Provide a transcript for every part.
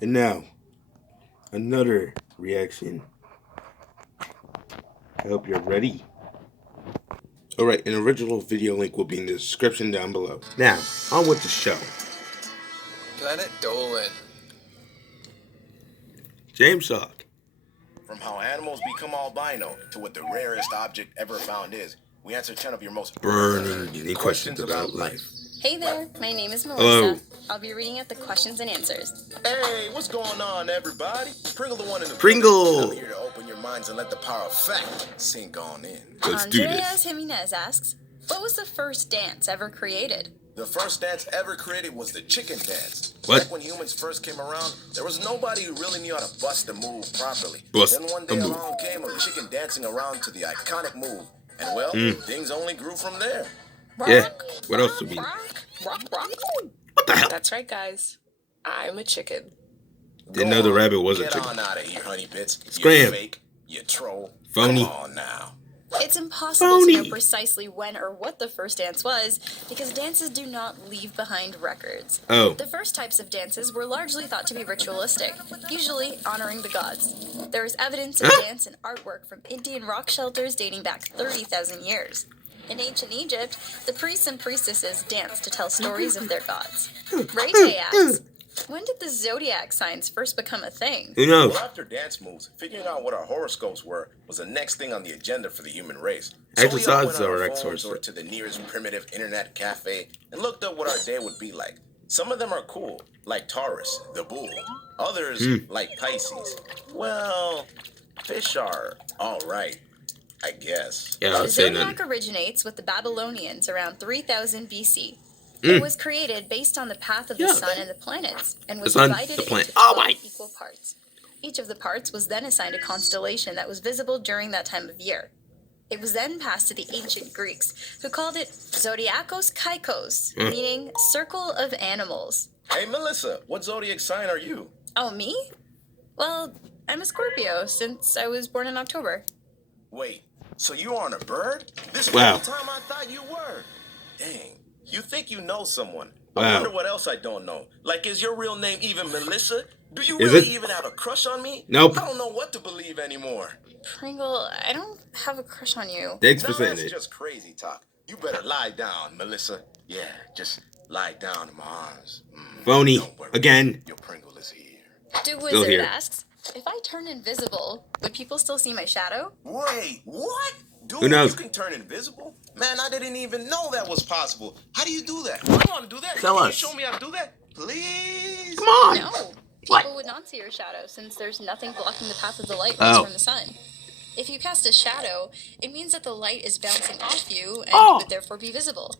And now, another reaction. I hope you're ready. Alright, an original video link will be in the description down below. Now, on with the show. Planet Dolan. James Hawk. From how animals become albino to what the rarest object ever found is, we answer 10 of your most Burning questions about life. Hey there, my name is Melissa. Hello. I'll be reading out the questions and answers. Hey, what's going on, everybody? Pringle the one in the Pringle. I'm here to open your minds and let the power of fact sink on in. Let's do Andreas this. Jimenez asks, what was the first dance ever created? The first dance ever created was the chicken dance. What? Back when humans first came around, there was nobody who really knew how to bust a move properly. Bust Then one a day move. along came a chicken dancing around to the iconic move. And well, things only grew from there. Yeah, what else would be? Rock. What the hell? That's right, guys. I'm a chicken. Didn't Go know the on, rabbit was a Get chicken. on out of here, honey bits. Scram. You fake, you troll. Phony. Come on now. It's impossible Phony. to know precisely when or what the first dance was because dances do not leave behind records. Oh. The first types of dances were largely thought to be ritualistic, usually honoring the gods. There is evidence of dance and artwork from Indian rock shelters dating back 30,000 years. In ancient Egypt, the priests and priestesses danced to tell stories of their gods. Ray asks, when did the zodiac signs first become a thing? Who knows? Well, after dance moves, figuring out what our horoscopes were was the next thing on the agenda for the human race. Actually, we all odds went on are our X phones source. or to the nearest primitive internet cafe and looked up what our day would be like. Some of them are cool, like Taurus, the bull. Others, like Pisces. Well, fish are all right, I guess. Yeah, The I'll say zodiac none. originates with the Babylonians around 3000 BC. It was created based on the path of the sun and the planets, and was The sun, divided the planet. into Oh 12 my! equal parts. Each of the parts was then assigned a constellation that was visible during that time of year. It was then passed to the ancient Greeks, who called it Zodiacos Kaikos, meaning circle of animals. Hey, Melissa, what zodiac sign are you? Oh, me? Well, I'm a Scorpio since I was born in October. Wait, so you aren't a bird? This Wow. whole time I thought you were. Dang. You think you know someone. Wow. I wonder what else I don't know. Like, is your real name even Melissa? Do you Is really it? even have a crush on me? Nope. I don't know what to believe anymore. Pringle, I don't have a crush on you. Thanks for Now saying that's it. just crazy talk. You better lie down, Melissa. Yeah, just lie down in my arms. Phony. Don't worry. Again. Your Pringle is here. Do Still Wizard here. asks, if I turn invisible, would people still see my shadow? Wait, what? Dude, Who knows? you can turn invisible? Man, I didn't even know that was possible. How do you do that? I want to do that. Tell Can us. you show me how to do that? Please? Come on! No. What? People would not see your shadow since there's nothing blocking the path of the light rays Oh. from the sun. If you cast a shadow, it means that the light is bouncing off you and Oh. would therefore be visible.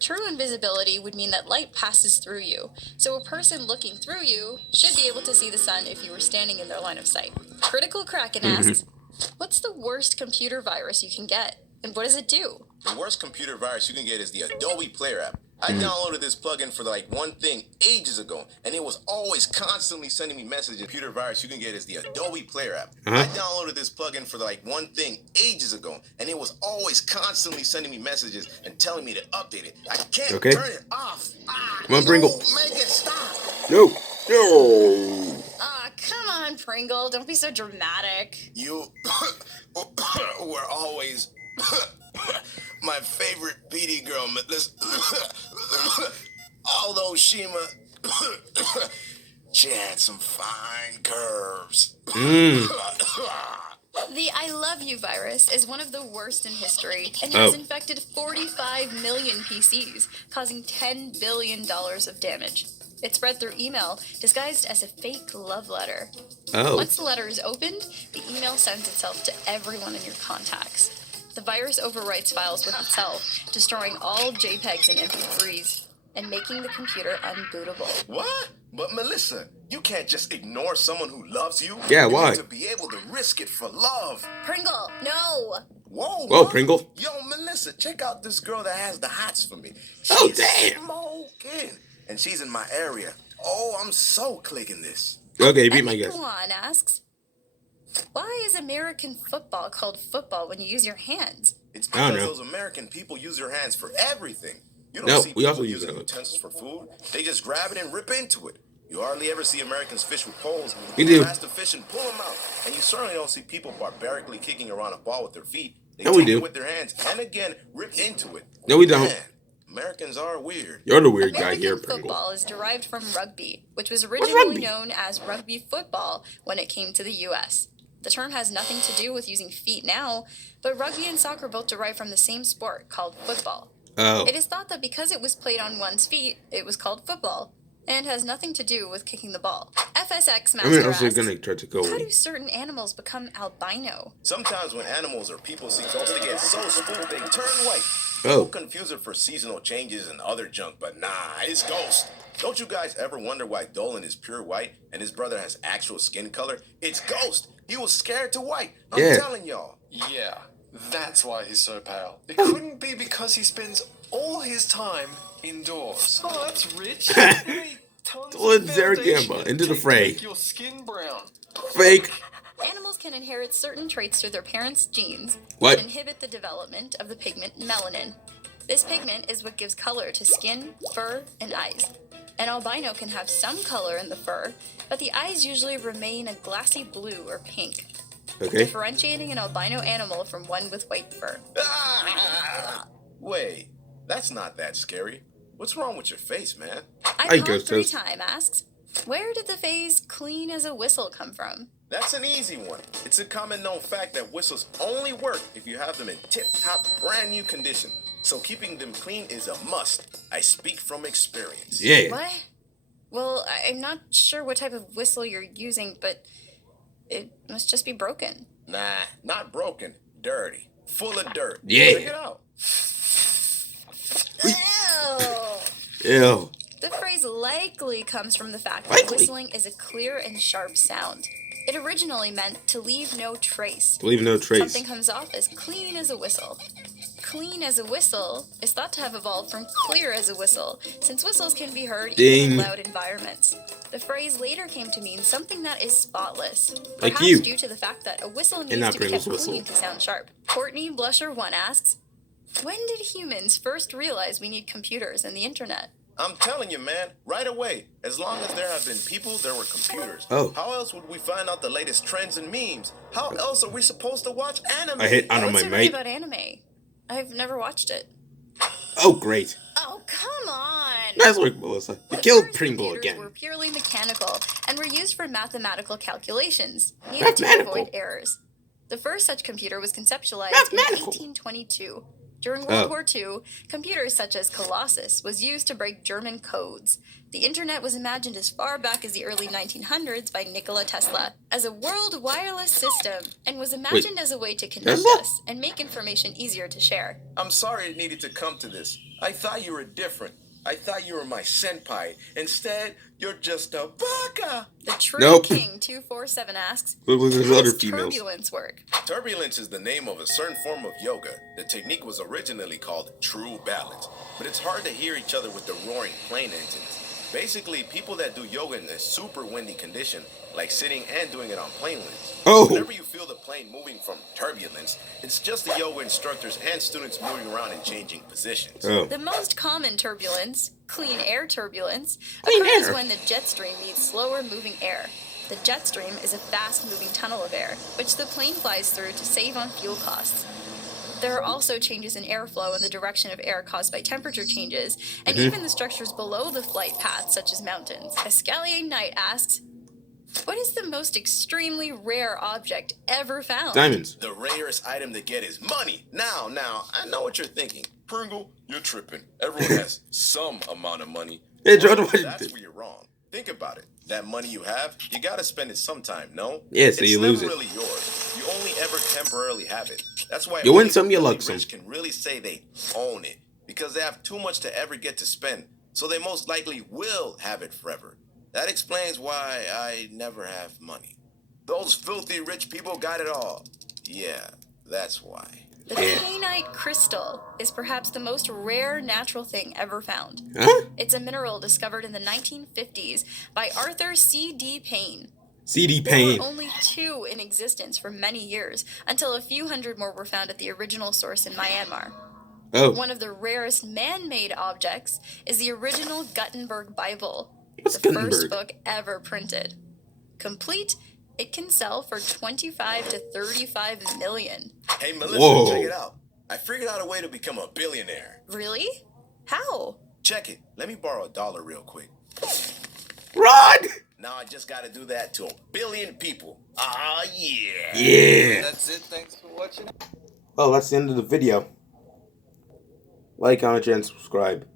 True invisibility would mean that light passes through you, so a person looking through you should be able to see the sun if you were standing in their line of sight. Critical Kraken asks, what's the worst computer virus you can get, and what does it do? The worst computer virus you can get is the Adobe Player app. I downloaded this plugin for like one thing ages ago, and it was always constantly sending me messages. Computer virus you can get is the Adobe Player app. I downloaded this plugin for like one thing ages ago, and it was always constantly sending me messages and telling me to update it. I can't Okay. turn it off. Come on, Pringle. No, make it stop. No! No! Ah, come on, Pringle, don't be so dramatic. You were always my favorite BD girl. Although Shima, she had some fine curves. The I Love You virus is one of the worst in history and has Oh. infected 45 million PCs, causing $10 billion of damage. It spread through email, disguised as a fake love letter. Oh. Once the letter is opened, the email sends itself to everyone in your contacts. The virus overwrites files with itself, destroying all JPEGs and MP3s, and making the computer unbootable. What? But Melissa, you can't just ignore someone who loves you. Yeah, You why? need to be able to risk it for love. Pringle, no! Whoa, Whoa, what? Pringle. Yo, Melissa, check out this girl that has the hots for me. Oh, She's damn. smoking. And she's in my area. Oh, I'm so clicking this. Okay, be my guest. Juan asks, why is American football called football when you use your hands? It's I don't because know. those American people use their hands for everything. You don't No, see we people also use using that. utensils for food. They just grab it and rip into it. You hardly ever see Americans fish with poles. We do. Grasp the fish and pull them out. And you certainly don't see people barbarically kicking around a ball with their feet. They No, we take do. it with their hands and again rip into it. No, we don't. Man, Americans are weird. You're the weird guy American here, Pringle. football is derived from rugby, which was rugby? originally known as rugby football when it came to the U.S. The term has nothing to do with using feet now, but rugby and soccer both derive from the same sport called football. Oh. It is thought that because it was played on one's feet, it was called football, and has nothing to do with kicking the ball. FSX I'm Master also asks, gonna try to go. how do certain animals become albino? Sometimes when animals or people see ghosts, they get so spooked they turn white. Oh. People confuse it for seasonal changes and other junk, but nah, it's ghost. Don't you guys ever wonder why Dolan is pure white and his brother has actual skin color? It's ghost. He was scared to white. I'm Yeah. telling y'all. Yeah, that's why he's so pale. It couldn't be because he spends all his time indoors. Oh, that's rich. Dolan Zaragamba into the fray. Make your skin brown. Fake. Animals can inherit certain traits through their parents' genes What? that inhibit the development of the pigment melanin. This pigment is what gives color to skin, fur, and eyes. An albino can have some color in the fur, but the eyes usually remain a glassy blue or pink, Okay. differentiating an albino animal from one with white fur. Ah! Wait, that's not that scary. What's wrong with your face, man? Hi, I Ghost Three Toast. Time asks, where did the phrase clean as a whistle come from? That's an easy one. It's a common known fact that whistles only work if you have them in tip-top, brand new condition. So keeping them clean is a must. I speak from experience. Yeah. What? Well, I'm not sure what type of whistle you're using, but it must just be broken. Nah, not broken. Dirty. Full of dirt. Yeah. Check it out. Ew. Ew. The phrase likely comes from the fact that Likely. whistling is a clear and sharp sound. It originally meant to leave no trace. Leave no trace. Something comes off as clean as a whistle. Clean as a whistle is thought to have evolved from clear as a whistle, since whistles can be heard even in Ding. loud environments. The phrase later came to mean something that is spotless, Like perhaps you. due to the fact that a whistle needs not to be kept Pringle's clean whistle. to sound sharp. Courtney Blusher1 asks, when did humans first realize we need computers and the internet? I'm telling you, man, right away. As long as there have been people, there were computers. Oh. How else would we find out the latest trends and memes? How else are we supposed to watch anime? I hit on What's my so great mate. about anime? I've never watched it. Oh, great. Oh, come on! Nice work, Melissa. You The killed first Pringle computers again. were purely mechanical and were used for mathematical calculations, needed to Mathematical? avoid errors. The first such computer was conceptualized in Mathematical? 1822. During Oh. World War II, computers such as Colossus was used to break German codes. The internet was imagined as far back as the early 1900s by Nikola Tesla as a world wireless system and was imagined as a way to connect Tesla? us and make information easier to share. I'm sorry it needed to come to this. I thought you were different. I thought you were my senpai. Instead, you're just a baka. The True Nope. King 247 asks, Look, there's how other does females. turbulence work? Turbulence is the name of a certain form of yoga. The technique was originally called true balance, but it's hard to hear each other with the roaring plane engines. Basically, people that do yoga in a super windy condition, like sitting and doing it on plane winds. Oh. Whenever you feel the plane moving from turbulence, it's just the yoga instructors and students moving around and changing positions. Oh. The most common turbulence, clean air turbulence, Clean occurs air. when the jet stream meets slower moving air. The jet stream is a fast moving tunnel of air, which the plane flies through to save on fuel costs. There are also changes in airflow in the direction of air caused by temperature changes, and even the structures below the flight path, such as mountains. Escalier Knight asks, what is the most extremely rare object ever found? Diamonds. The rarest item to get is money. Now, I know what you're thinking. Pringle, you're tripping. Everyone has some amount of money. Hey, Jordan, Well, what you that's did? where you're wrong. Think about it. That money you have, you gotta spend it sometime, no? Yeah, so you lose It's it. never really yours. You only ever temporarily have it. That's why You win only some, you really lose some. rich can really say they own it because they have too much to ever get to spend. So they most likely will have it forever. That explains why I never have money. Those filthy rich people got it all. Yeah, that's why. The Yeah. Kainite crystal is perhaps the most rare natural thing ever found. Huh? It's a mineral discovered in the 1950s by Arthur C.D. Payne. CD There Pain. were only 2 in existence for many years, until a few hundred more were found at the original source in Myanmar. Oh. One of the rarest man-made objects is the original Gutenberg Bible. What's The Gutenberg? first book ever printed. Complete, it can sell for 25 to 35 million. Hey, Melissa, Whoa. check it out. I figured out a way to become a billionaire. Really? How? Check it. Let me borrow $1 real quick. Run! Now I just gotta do that to 1 billion people. Ah, yeah. Yeah. That's it. Thanks for watching. Well, that's the end of the video. Like, comment, share, and subscribe.